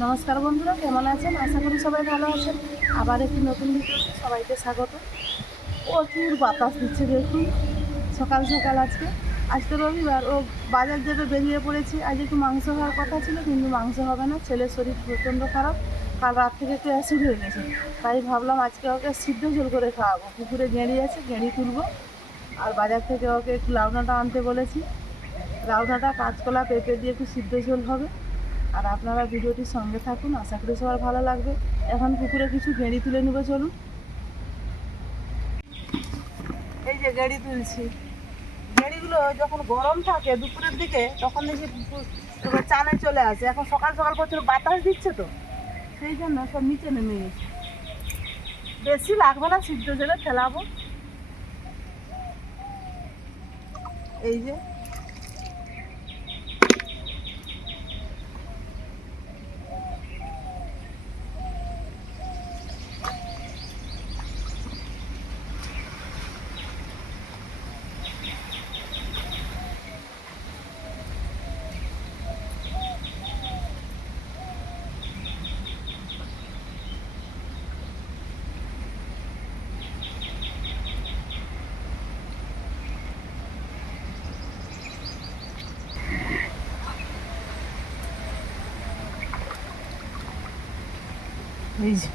নমস্কার বন্ধুরা, কেমন আছেন? আশা করি সবাই ভালো আছেন। আবার একটি নতুন ভিডিওতে সবাইকে স্বাগত। প্রচুর বাতাস দিচ্ছে দেখুন, সকাল সকাল। আজকে রবিবার, ও বাজার যেতে বেরিয়ে পড়েছি। আজ একটু মাংস হওয়ার কথা ছিল, কিন্তু মাংস হবে না। ছেলের শরীর প্রচণ্ড খারাপ, কাল রাত থেকে একটু অ্যাসিড হয়ে গেছে। তাই ভাবলাম আজকে ওকে সিদ্ধ ঝোল করে খাওয়াবো। পুকুরে গেঁড়ি আছে, গেঁড়ি তুলবো। আর বাজার থেকে ওকে একটু লাউডাঁটা আনতে বলেছি। লাউডাঁটা, কাঁচকলা, পেঁপে দিয়ে একটু সিদ্ধ ঝোল হবে। আর আপনারা ভিডিওটির সঙ্গে থাকুন, আশা করি সবার ভালো লাগবে। এখন পুকুরে কিছু গেঁড়ি তুলে নেবো, চলুন। এই যে গেঁড়ি তুলছি। গেঁড়িগুলো যখন গরম থাকে দুপুরের দিকে, তখন দেখি চানে চলে আসে। এখন সকাল সকাল প্রচুর বাতাস দিচ্ছে, তো সেই জন্য সব নিচে নেমে গেছে। বেশি লাগবে না, সিদ্ধ জলে ফেলাবো। এই যে এই যে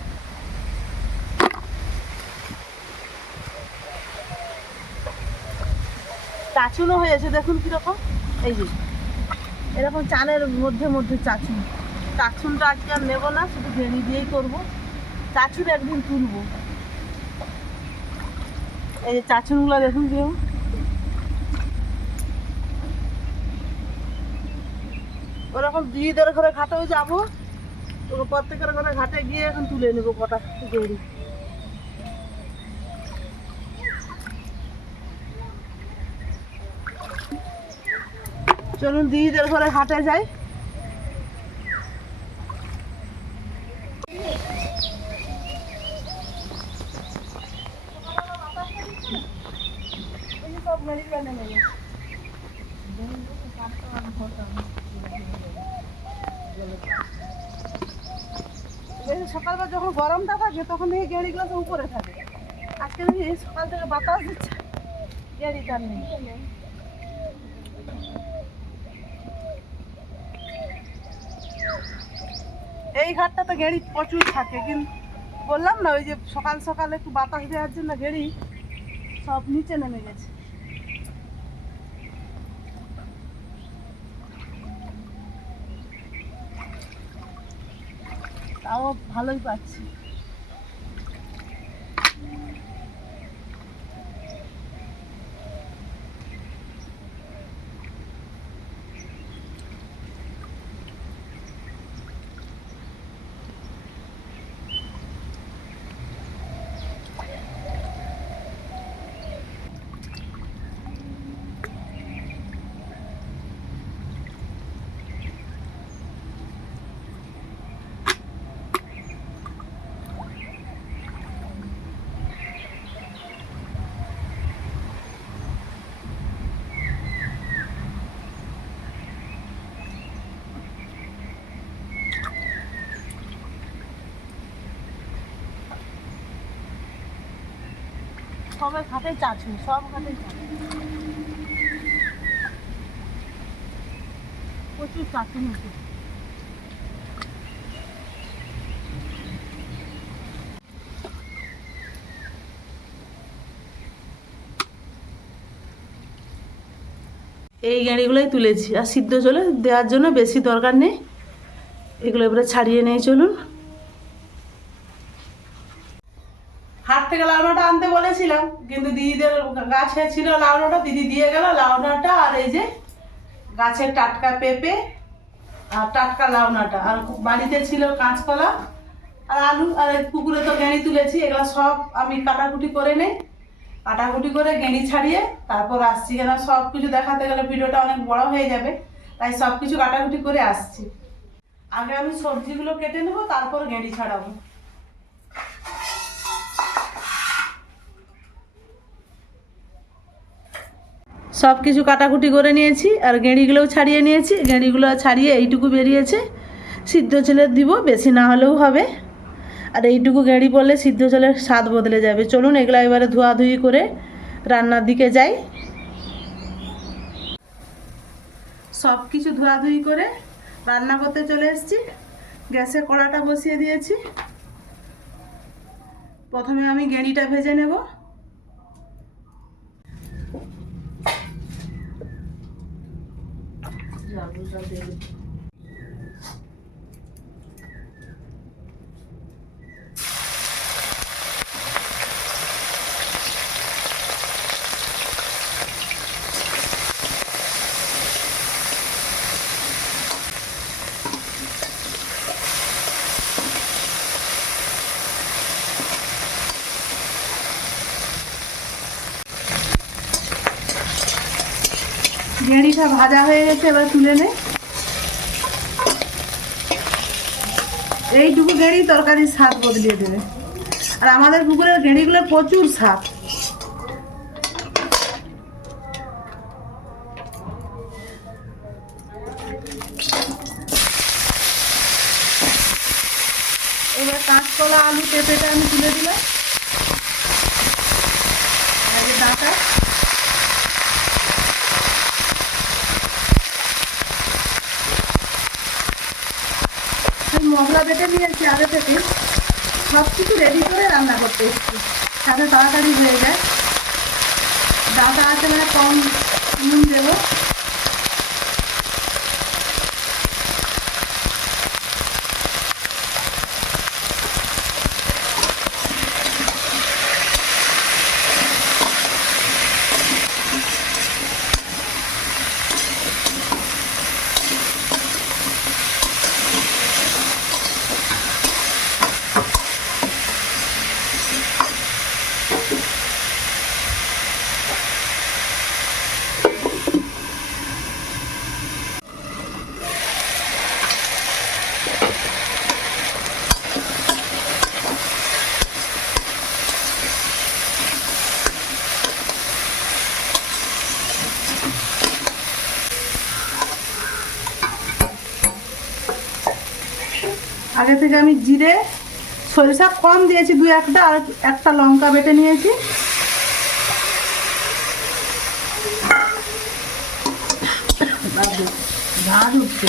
চাচুনো হয়েছে, দেখুন কিরকম। এই যে এরকম চানের মধ্যে মধ্যে চাচুন। চাচুনটা আজকে আর নেবো না, শুধু গেঁড়ি দিয়েই করবো। চাচুন একদিন তুলবো। এই যে চাচুনগুলো দেখুন কেউ। ওরকম দিদিদের ঘরে ঘাটেও যাবো, তো প্রত্যেকের ঘরে ঘাটে গিয়ে এখন তুলে নেবো কটা গেঁড়ি। চলুন দিদিদের ঘরে ঘাটে যাই। সব গেঁড়িগুলো নেমে গেছে। সকালবেলা যখন গরমটা থাকে, তখন দেখি গেঁড়িগুলো তো উপরে থাকে। আজকে দেখি সকাল থেকে বাতাস দিচ্ছে, গেঁড়িটা নেই। এই ঘাটটাতে গেঁড়ি প্রচুর থাকে, কিন্তু বললাম না, ওই যে সকাল সকাল একটু বাতাস দেওয়ার জন্য গেঁড়ি সব নিচে নেমে গেছে। তাও ভালোই পাচ্ছি। সবাই ঘাটে চাচু, সব ঘাটে চাচু, প্রচুর চাচু নিচে। এই গেঁড়িগুলোই তুলেছি, আর সিদ্ধ জলে দেওয়ার জন্য বেশি দরকার নেই। এগুলো এবারে ছাড়িয়ে নিয়ে চলুন। হাট থেকে লাউডাঁটা আনতে বলেছিলাম, কিন্তু দিদিদের গাছে ছিল লাউডাঁটা, দিদি দিয়ে গেল লাউডাঁটা। আর এই যে গাছের টাটকা পেঁপে আর টাটকা লাউডাঁটা, আর বাড়িতে ছিল কাঁচকলা আর আলু। আর এই পুকুরে তো গেঁড়ি তুলেছি, এগুলো সব আমি কাটাকুটি করে নেই। কাটাকুটি করে গেঁড়ি ছাড়িয়ে তারপর আসছি, কেন সব কিছু দেখাতে গেলে ভিডিওটা অনেক বড় হয়ে যাবে। তাই সব কিছু কাটাকুটি করে আসছি। আগে আমি সবজিগুলো কেটে নেবো, তারপর গেঁড়ি ছাড়াবো। সব কিছু কাটাকুটি করে নিয়েছি, আর গেঁড়িগুলোও ছাড়িয়ে নিয়েছি। গেঁড়িগুলো ছাড়িয়ে এইটুকু বেরিয়েছে, সিদ্ধ চালের দিব, বেশি না হলেও হবে। আর এইটুকু গেঁড়ি পড়লে সিদ্ধ চালের স্বাদ বদলে যাবে। চলুন এগুলো এবারে ধোয়াধুয়ি করে রান্নার দিকে যাই। সব কিছু ধোয়াধুয়ি করে রান্না করতে চলে এসেছি। গ্যাসে কড়াটা বসিয়ে দিয়েছি। প্রথমে আমি গেঁড়িটা ভেজে নেব। গেঁড়িটা ভাজা হয়ে গেছে, এবার তুলে নে। এইটুকু গেঁড়ি তরকারির স্বাদ বদলিয়ে দেবে। আর আমাদের পুকুরের গেঁড়িগুলো প্রচুর স্বাদ। এবার কাঁচকলা আলু পেঁপেটা আমি তুলে দিলাম ডাঁটা। মশলা বেটে নিয়েছি আগে থেকে, সব কিছু রেডি করে রান্না করতে এসেছি, তাতে তাড়াতাড়ি হয়ে যায়। ডাঁটা আছে মানে কম নুন দেবো। আগে থেকে আমি জিরে সরিষা কম দিয়েছি, 2-1টা, আর একটা লঙ্কা বেটে নিয়েছি। ঝাঁঝ উঠছে।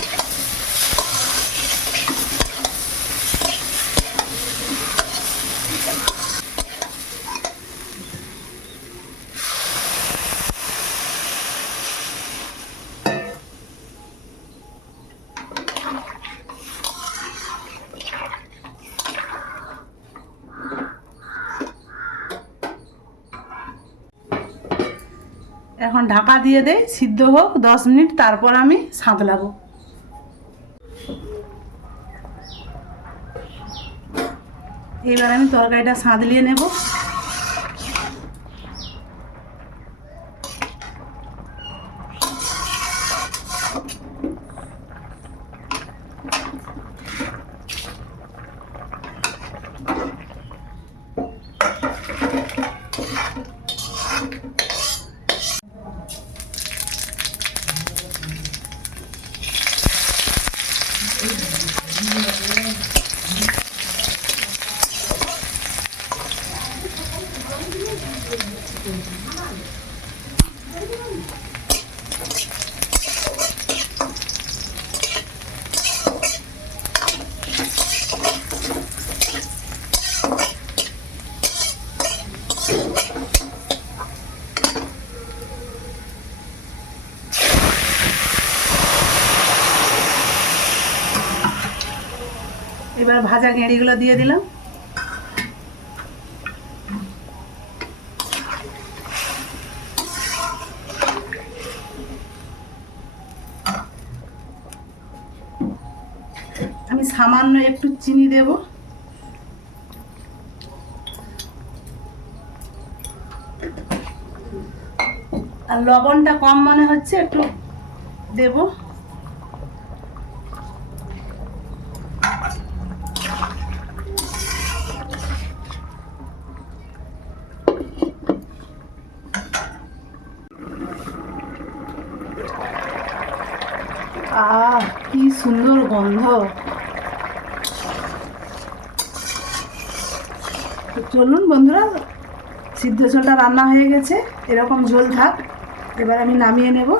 এখন ঢাকা দিয়ে দেই, সিদ্ধ হোক 10 মিনিট, তারপর আমি সাঁতলাবো। এবার আমি তরকারিটা সাঁতলিয়ে নেব। এবার ভাজা গেঁড়িগুলো দিয়ে দিলাম। আমি সামান্য একটু চিনি দেব। আর লবণটা কম মনে হচ্ছে, একটু দেব। কি সুন্দর গন্ধ। তো চলুন বন্ধুরা, সিদ্ধ ঝোলটা রান্না হয়ে গেছে, এরকম ঝোল থাক। এবার আমি নামিয়ে নেব।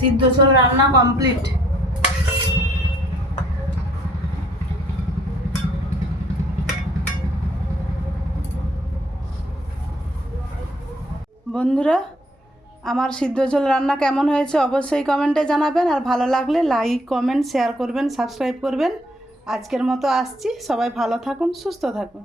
সিদ্ধ ঝোল রান্না কমপ্লিট। বন্ধুরা, আমার সিদ্ধ ঝোল রান্না কেমন হয়েছে অবশ্যই কমেন্টে জানাবেন, আর ভালো লাগলে লাইক কমেন্ট শেয়ার করবেন, সাবস্ক্রাইব করবেন। আজকের মতো আসছি, সবাই ভালো থাকুন, সুস্থ থাকুন।